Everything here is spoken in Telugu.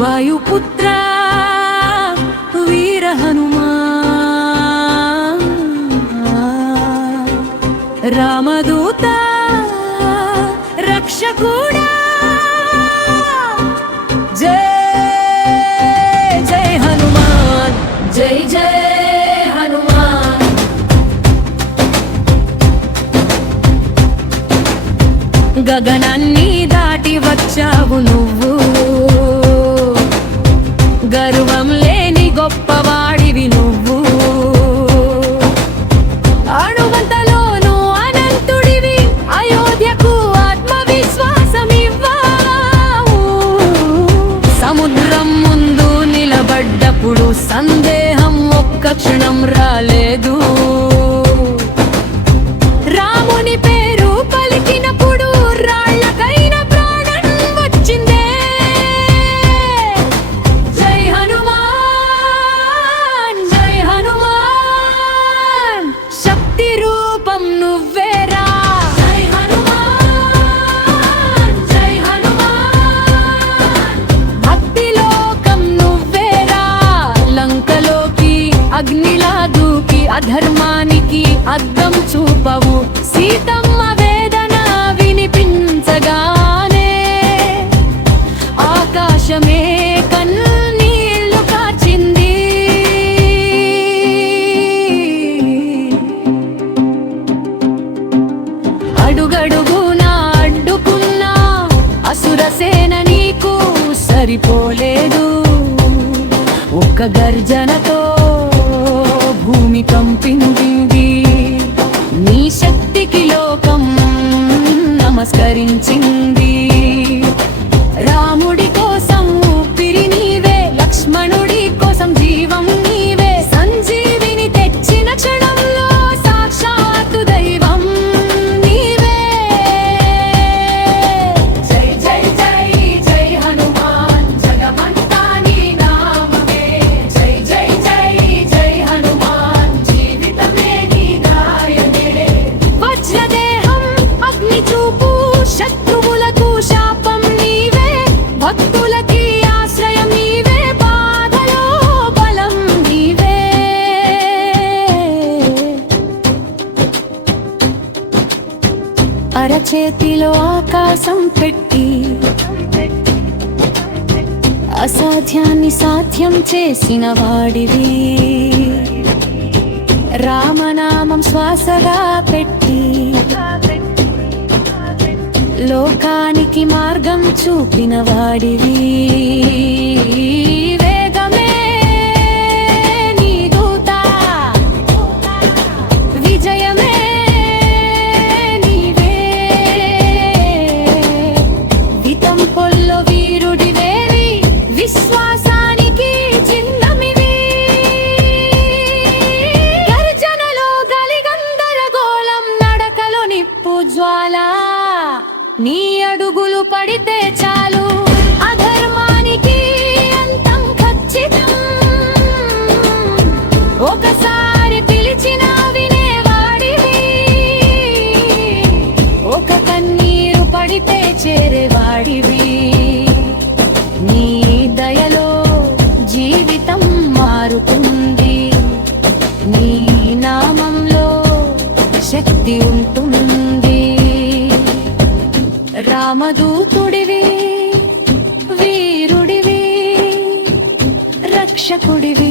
వాయుపుత్ర వీర హనుమా, రామదూత రక్షకుడా, జై జై హనుమాన్, జై జై హనుమాన్. గగనాన్ని దాటి వచ్చావు నువ్వు, గర్వం లేని గొప్పవాడివి నువ్వు. అణువంతలోను అనంతుడివి, అయోధ్యకు ఆత్మవిశ్వాసమివ్వావు. సముద్రం ముందు నిలబడ్డప్పుడు సందేహం ఒక్క క్షణం రాలేదు. రాముని పేరు పలికినప్పుడు రాళ్ళకైన ప్రాణం వచ్చిందే. జై హనుమాన్, జై హనుమాన్, శక్తి రూపం నువ్వేరా. జై హనుమాన్, జై హనుమాన్, భక్తి లోకం నువ్వేరా. లంకలోకి అగ్నిలా దూకి అధర్మానికి అద్దం చూపవు. సీతమ్మ వేదన వినిపించగానే ఆకాశమే కన్నీళ్లు కార్చింది. అడుగడుగునా అడ్డుకున్న అసురసేన నీకు సరిపోలేదు. ఒక్క గర్జనతో భూమి కంపించింది. నీ శక్తికి లోకం నమస్కరించింది. రాముడి కోసం ఊపిరి నీవే, లక్ష్మణుడి కోసం జీవం నీవే. సంజీవిని తెచ్చిన క్షణంలో సాక్షాత్తు దైవం నీవే. జై జై జై జై హనుమాన్, జగమంతా నీ నామమే. జై జై జై జై హనుమాన్, జీవితమే నీ గాయమే. వజ్రదేహం అగ్ని చూపు, శత్రువులకు శాపం నీవే. భక్తులకి ఆశ్రయం నీవే, బాధలో బలం నీవే. అరచేతిలో ఆకాశం పెట్టి అసాధ్యాన్ని సాధ్యం చేసిన వాడివి. రామనామం శ్వాసగా పెట్టి లోకానికి మార్గం చూపిన వాడివి. వేగమే నీ దూత, విజయమే నీవే. వితంపొల్లో వీరుడివేవి, విశ్వాసానికి చిహ్నమివి. గర్జనలో గలిగందరగోళం, నడకలో నిప్పు జ్వాల. నీ అడుగులు పడితే చాలు అధర్మానికి అంతం ఖచ్చితం. ఒకసారి పిలిచిన వినేవాడివి, ఒక కన్నీరు పడితే చేరేవాడివి. నీ దయలో జీవితం మారుతుంది, నీ నామంలో శక్తి ఉంటుంది. రామదూతుడివి, వీరుడివి, రక్షకుడివి.